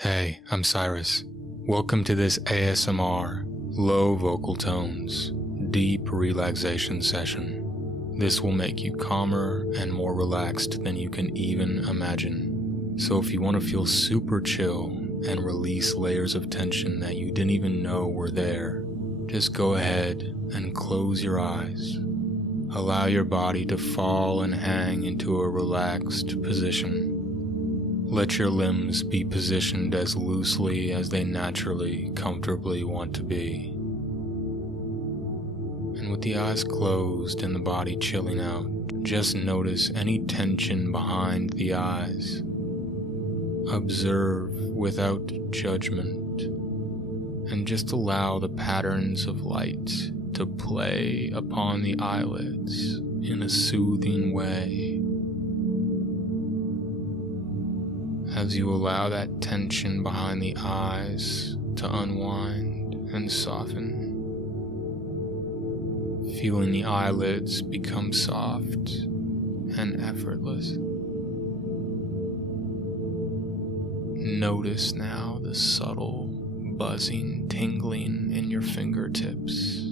Hey, I'm Cyrus. Welcome to this ASMR, low vocal tones, deep relaxation session. This will make you calmer and more relaxed than you can even imagine. So if you want to feel super chill and release layers of tension that you didn't even know were there, just go ahead and close your eyes. Allow your body to fall and hang into a relaxed position. Let your limbs be positioned as loosely as they naturally, comfortably want to be. And with the eyes closed and the body chilling out, just notice any tension behind the eyes. Observe without judgment, and just allow the patterns of light to play upon the eyelids in a soothing way. As you allow that tension behind the eyes to unwind and soften, feeling the eyelids become soft and effortless. Notice now the subtle buzzing, tingling in your fingertips.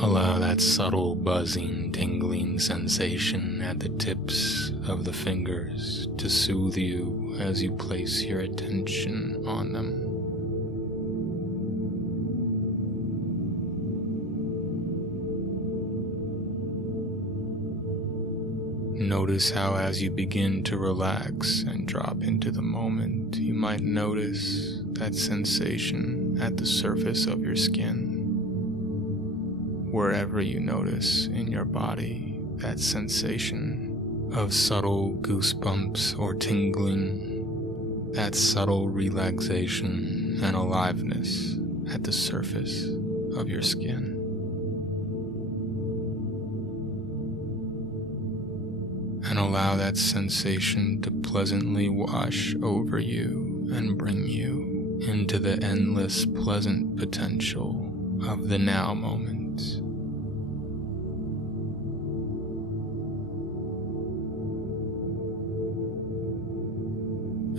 Allow that subtle buzzing, tingling sensation at the tips of the fingers to soothe you as you place your attention on them. Notice how as you begin to relax and drop into the moment, you might notice that sensation at the surface of your skin. Wherever you notice in your body that sensation of subtle goosebumps or tingling, that subtle relaxation and aliveness at the surface of your skin. And allow that sensation to pleasantly wash over you and bring you into the endless pleasant potential of the now moment.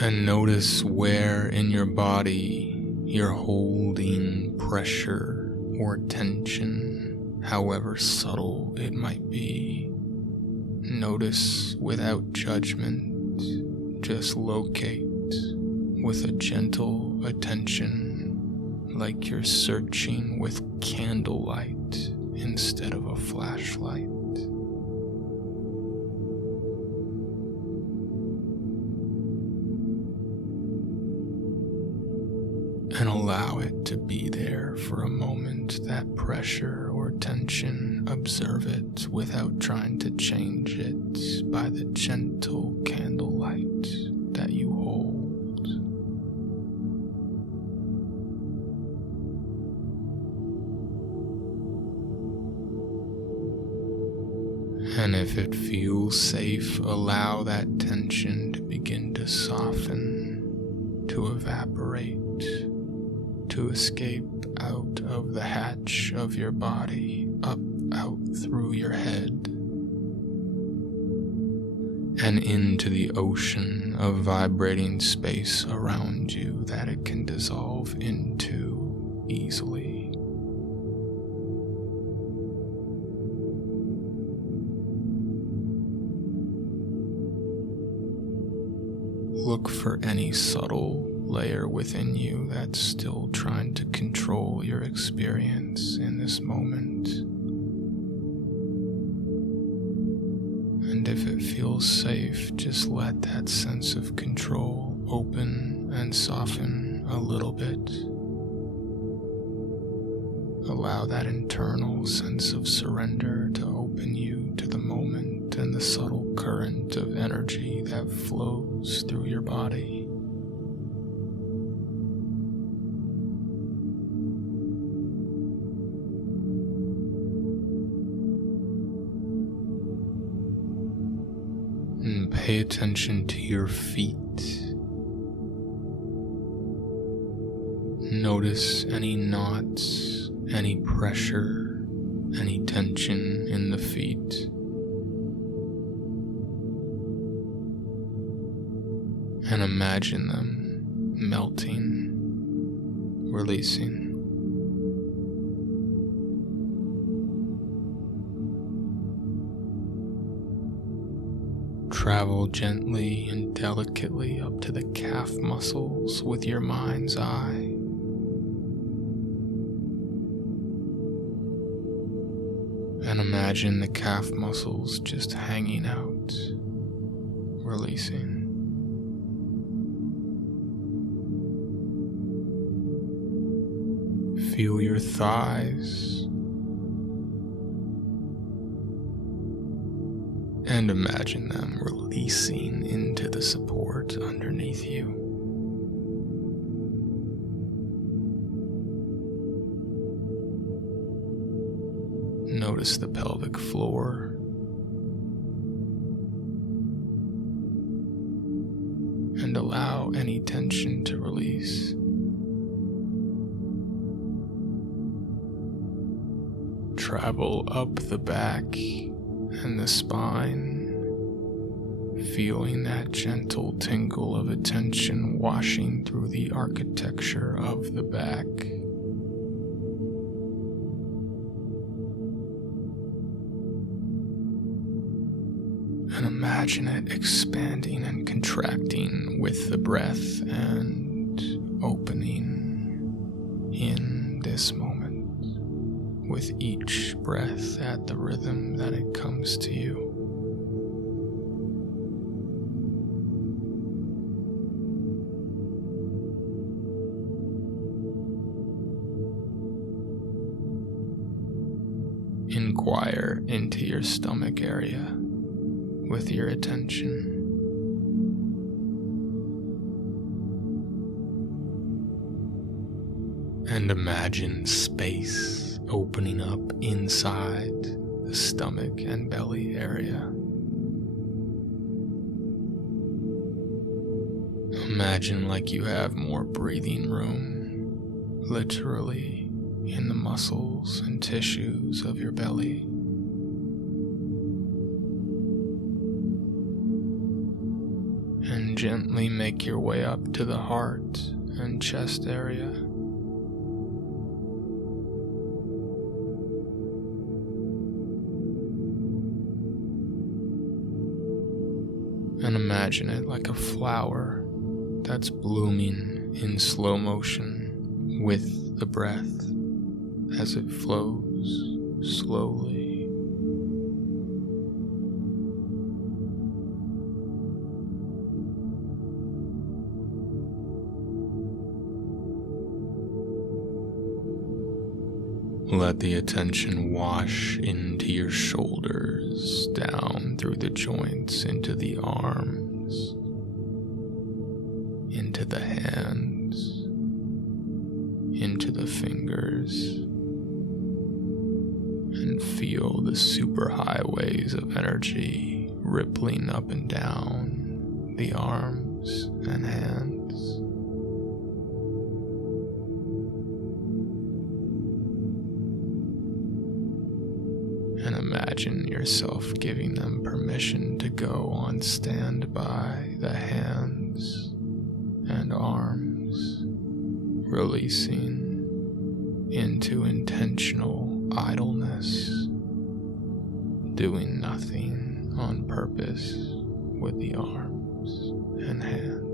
And notice where in your body you're holding pressure or tension, however subtle it might be. Notice without judgment, just locate with a gentle attention, like you're searching with candlelight instead of a flashlight. And allow it to be there for a moment, that pressure or tension. Observe it without trying to change it by the gentle candlelight that you hold. And if it feels safe, allow that tension to begin to soften, to evaporate, to escape out of the hatch of your body, out through your head, and into the ocean of vibrating space around you that it can dissolve into easily. Look for any subtle layer within you that's still trying to control your experience in this moment. And if it feels safe, just let that sense of control open and soften a little bit. Allow that internal sense of surrender to open you to the moment and the subtle current of energy that flows through your body. And pay attention to your feet. Notice any knots, any pressure, any tension in the feet. and imagine them melting, releasing. Travel gently and delicately up to the calf muscles with your mind's eye. And imagine the calf muscles just hanging out, releasing. Feel your thighs. And imagine them releasing into the support underneath you. Notice the pelvic floor. And allow any tension to release. Travel up the back and the spine, feeling that gentle tingle of attention washing through the architecture of the back. And imagine it expanding and contracting with the breath and opening in this moment, with each breath at the rhythm that it comes to you. Inquire into your stomach area with your attention. And imagine space opening up inside the stomach and belly area. Imagine like you have more breathing room, literally in the muscles and tissues of your belly. And gently make your way up to the heart and chest area. And imagine it like a flower that's blooming in slow motion with the breath as it flows slowly. Let the attention wash into your shoulders, down through the joints, into the arms, into the hands, into the fingers, and feel the superhighways of energy rippling up and down the arms and hands. And imagine yourself giving them permission to go on standby, the hands and arms, releasing into intentional idleness, doing nothing on purpose with the arms and hands.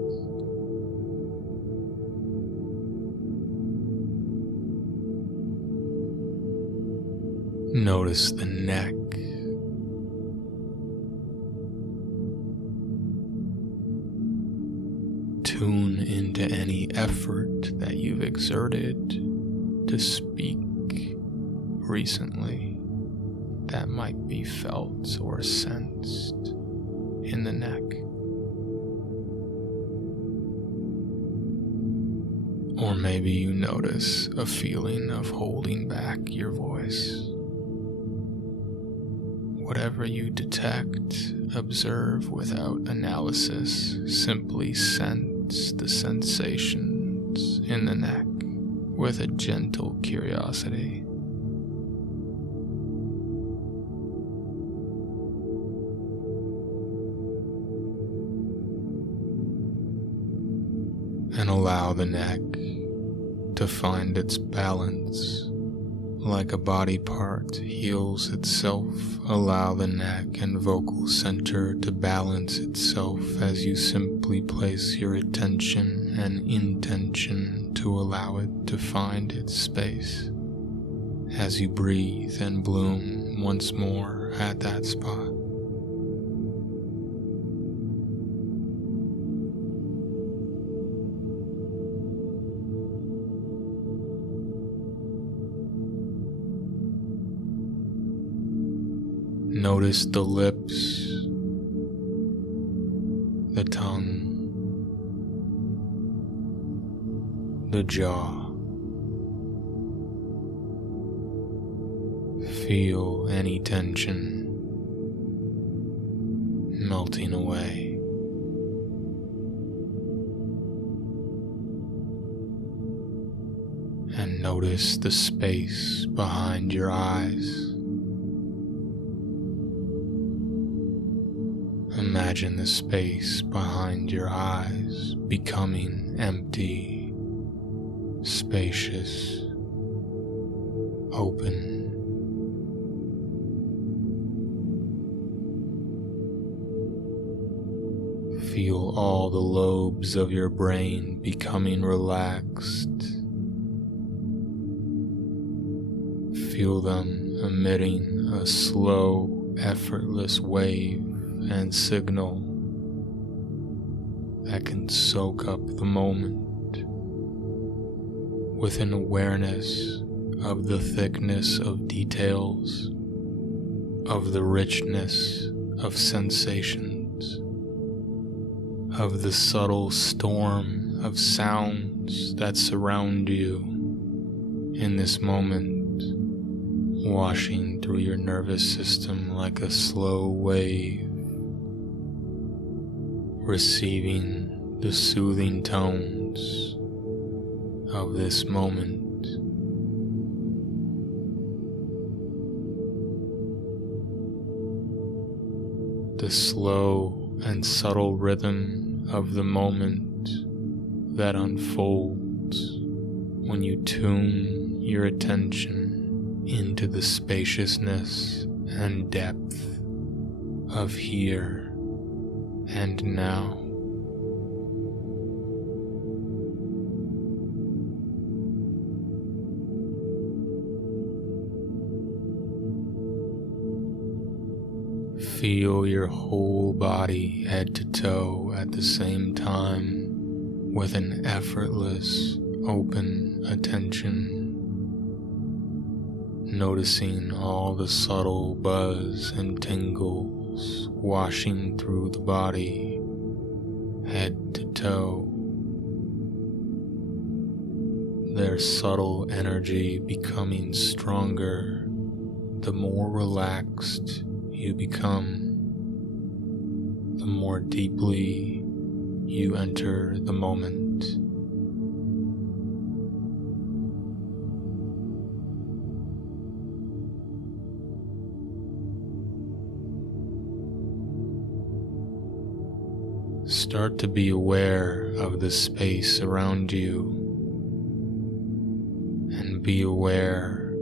Notice the neck. Tune into any effort that you've exerted to speak recently that might be felt or sensed in the neck. Or maybe you notice a feeling of holding back your voice. Whatever you detect, observe without analysis. Simply sense the sensations in the neck with a gentle curiosity. and allow the neck to find its balance. Like a body part heals itself, allow the neck and vocal center to balance itself as you simply place your attention and intention to allow it to find its space. As you breathe and bloom once more at that spot. Notice the lips, the tongue, the jaw. Feel any tension melting away. And notice the space behind your eyes. Imagine the space behind your eyes becoming empty, spacious, open. Feel all the lobes of your brain becoming relaxed. Feel them emitting a slow, effortless wave and signal that can soak up the moment with an awareness of the thickness of details, of the richness of sensations, of the subtle storm of sounds that surround you in this moment, washing through your nervous system like a slow wave, receiving the soothing tones of this moment. The slow and subtle rhythm of the moment that unfolds when you tune your attention into the spaciousness and depth of here and now. Feel your whole body head to toe at the same time with an effortless, open attention. Noticing all the subtle buzz and tingles washing through the body, head to toe. Their subtle energy becoming stronger the more relaxed you become, the more deeply you enter the moment. Start to be aware of the space around you and be aware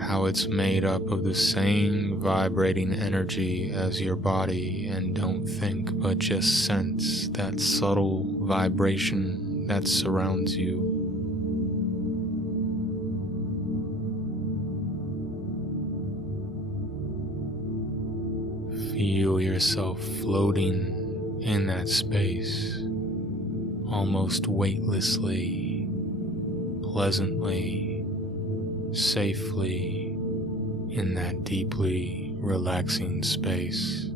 how it's made up of the same vibrating energy as your body, and don't think but just sense that subtle vibration that surrounds you. Feel yourself floating in that space, almost weightlessly, pleasantly, safely in that deeply relaxing space.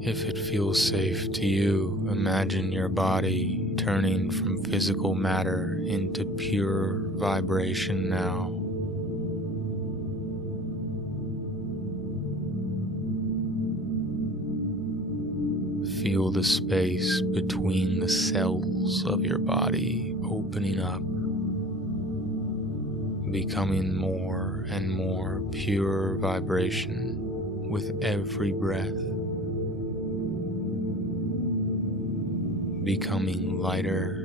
If it feels safe to you, imagine your body turning from physical matter into pure vibration now. Feel the space between the cells of your body opening up, becoming more and more pure vibration with every breath, becoming lighter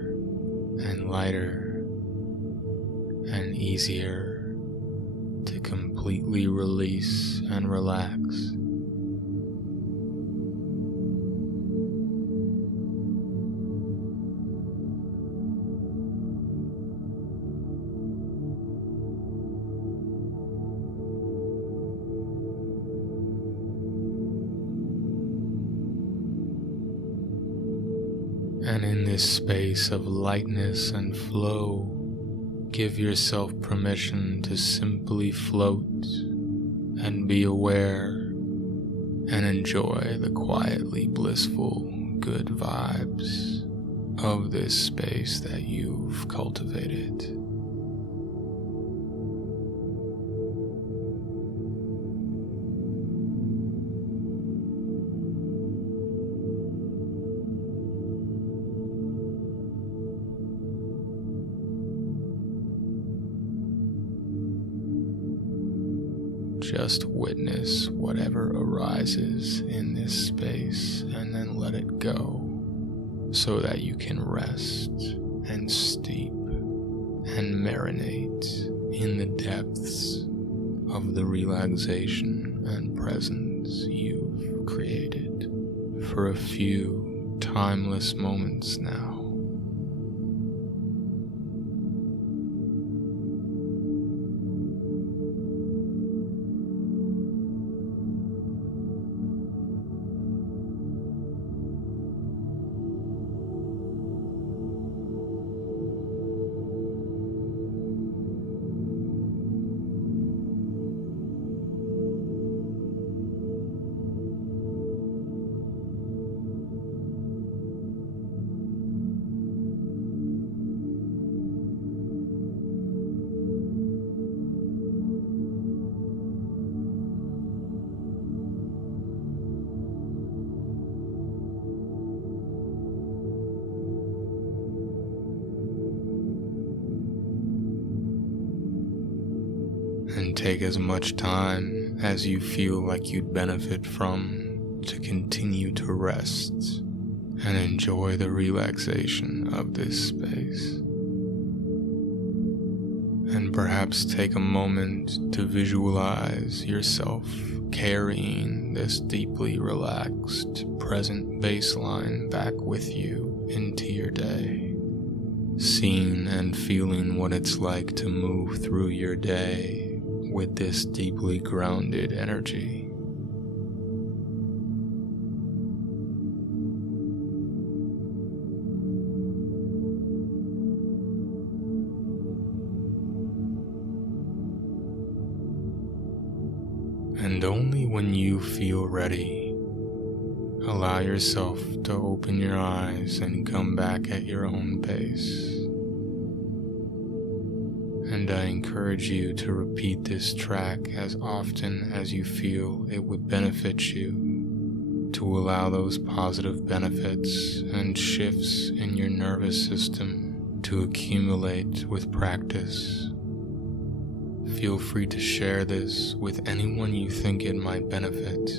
and lighter and easier to completely release and relax. And in this space of lightness and flow, give yourself permission to simply float and be aware and enjoy the quietly blissful good vibes of this space that you've cultivated. Just witness whatever arises in this space and then let it go so that you can rest and steep and marinate in the depths of the relaxation and presence you've created for a few timeless moments now. And take as much time as you feel like you'd benefit from to continue to rest and enjoy the relaxation of this space. And perhaps take a moment to visualize yourself carrying this deeply relaxed present baseline back with you into your day, seeing and feeling what it's like to move through your day with this deeply grounded energy. And only when you feel ready, allow yourself to open your eyes and come back at your own pace. And I encourage you to repeat this track as often as you feel it would benefit you, to allow those positive benefits and shifts in your nervous system to accumulate with practice. Feel free to share this with anyone you think it might benefit,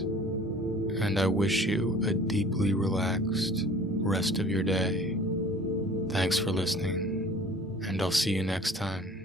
and I wish you a deeply relaxed rest of your day. Thanks for listening, and I'll see you next time.